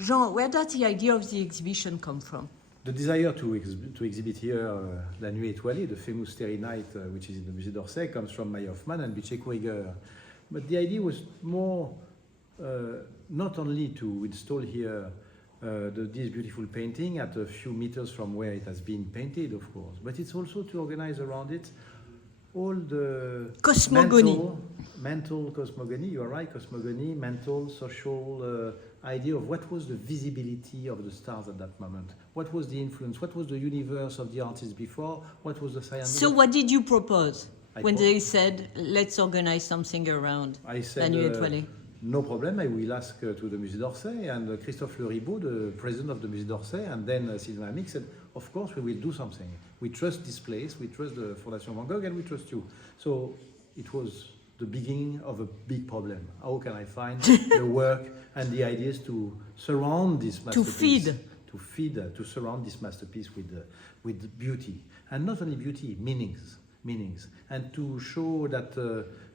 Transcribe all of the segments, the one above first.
Jean, where does the idea of the exhibition come from? The desire to exhibit here La Nuit Étoilée, the famous Starry Night, which is in the Musée d'Orsay, comes from Maya Hoffman and Biche Krieger. But the idea was more not only to install here this beautiful painting at a few meters from where it has been painted, of course, but it's also to organize around it all the cosmogony. Mental cosmogony, you are right, cosmogony, mental, social idea of what was the visibility of the stars at that moment, what was the influence, what was the universe of the artists before, what was the science. So what did you propose when they said, let's organize something around I said, La Nuit Étoilée? No problem, I will ask to the Musée d'Orsay, and Christophe Le Ribot, the president of the Musée d'Orsay, and then Sylvain Amic said, of course we will do something. We trust this place, we trust the Fondation Van Gogh, and we trust you. So it was the beginning of a big problem. How can I find the work and the ideas to surround this masterpiece? To surround this masterpiece with beauty. And not only beauty, meanings. And to show that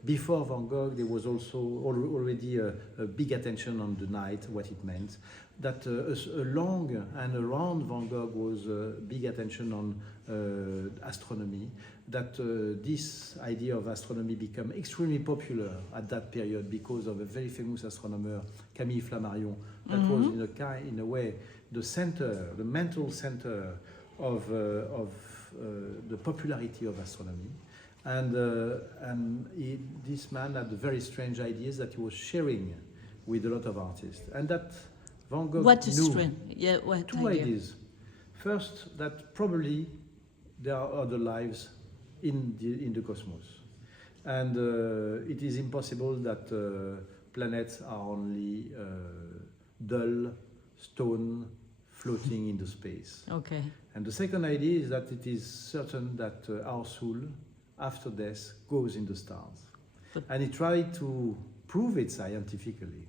before Van Gogh there was also already a big attention on the night, what it meant. That along and around Van Gogh was big attention on astronomy. That this idea of astronomy became extremely popular at that period because of a very famous astronomer, Camille Flammarion, that was in a way the center, the mental center of the popularity of astronomy. And this man had very strange ideas that he was sharing with a lot of artists. And that Van Gogh knew two ideas. First, that probably there are other lives in the cosmos. And it is impossible that planets are only dull stone floating in the space. Okay. And the second idea is that it is certain that our soul, after death, goes in the stars. And he tried to prove it scientifically.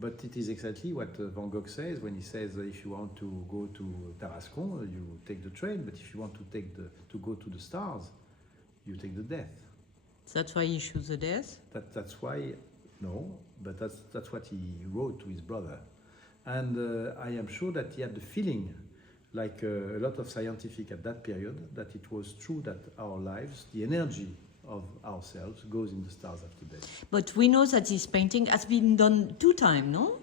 But it is exactly what Van Gogh says when he says if you want to go to Tarascon, you take the train, but if you want to go to the stars, you take the death. That's why he chose the death? That's why, no, but that's what he wrote to his brother. And I am sure that he had the feeling, like a lot of scientific at that period, that it was true that our lives, the energy of ourselves, goes in the stars after death. But we know that this painting has been done 2 times, no?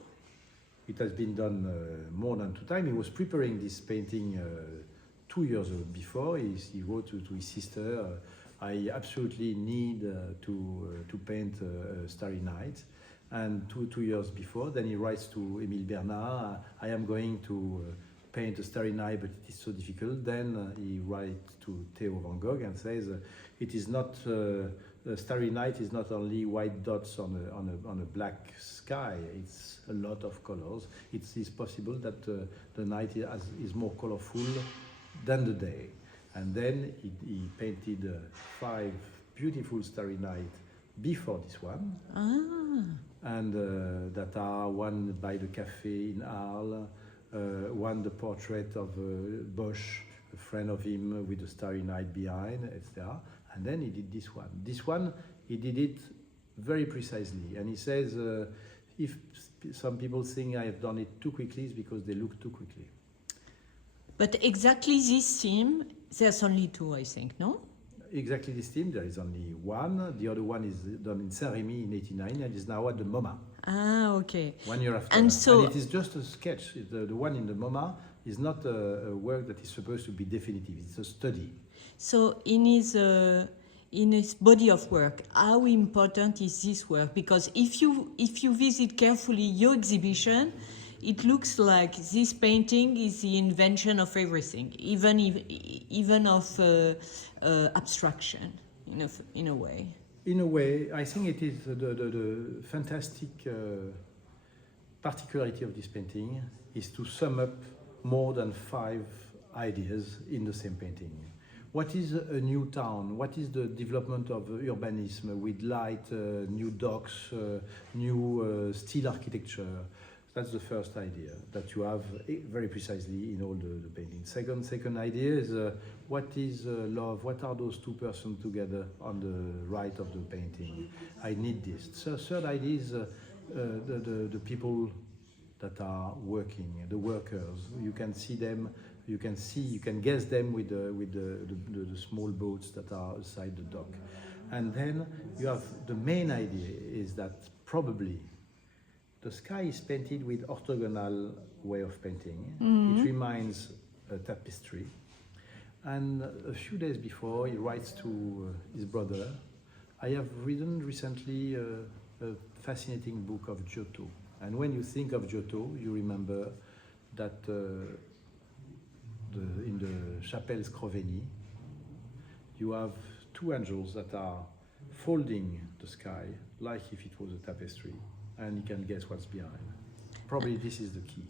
It has been done more than 2 times. He was preparing this painting 2 years before. He wrote to his sister, I absolutely need to paint a Starry Night. And two years before, then he writes to Émile Bernard, I am going to paint a Starry Night, but it is so difficult. Then he writes to Theo Van Gogh and says, it is not, a Starry Night is not only white dots on a black sky, it's a lot of colors. It is possible that the night is more colorful than the day. And then he painted 5 beautiful Starry Nights before this one. And that are one by the cafe in Arles, one the portrait of Bosch, a friend of him with the Starry Night behind, etc. And then he did this one. This one, he did it very precisely. And he says, if some people think I have done it too quickly, it's because they look too quickly. But exactly this theme, there's only 2, I think, no? Exactly this theme, there is only one. The other one is done in Saint-Rémy in 1989 and is now at the MoMA. Ah, okay. 1 year after. And so it is just a sketch. The one in the MoMA is not a work that is supposed to be definitive. It's a study. So in his body of work, how important is this work? Because if you visit carefully your exhibition, it looks like this painting is the invention of everything, even of abstraction, in a way. In a way, I think it is the fantastic particularity of this painting is to sum up more than 5 ideas in the same painting. What is a new town? What is the development of urbanism with light, new docks, new steel architecture? That's the first idea that you have very precisely in all the paintings. Second idea is what is love? What are those 2 persons together on the right of the painting? I need this. So third idea is the people that are working, the workers. You can see them, you can guess them with the small boats that are aside the dock. And then you have the main idea is that probably the sky is painted with orthogonal way of painting. It reminds a tapestry. And a few days before, he writes to his brother, I have read recently a fascinating book of Giotto. And when you think of Giotto, you remember that in the Chapelle Scrovegni, you have two angels that are folding the sky like if it was a tapestry, and you can guess what's behind. Probably this is the key.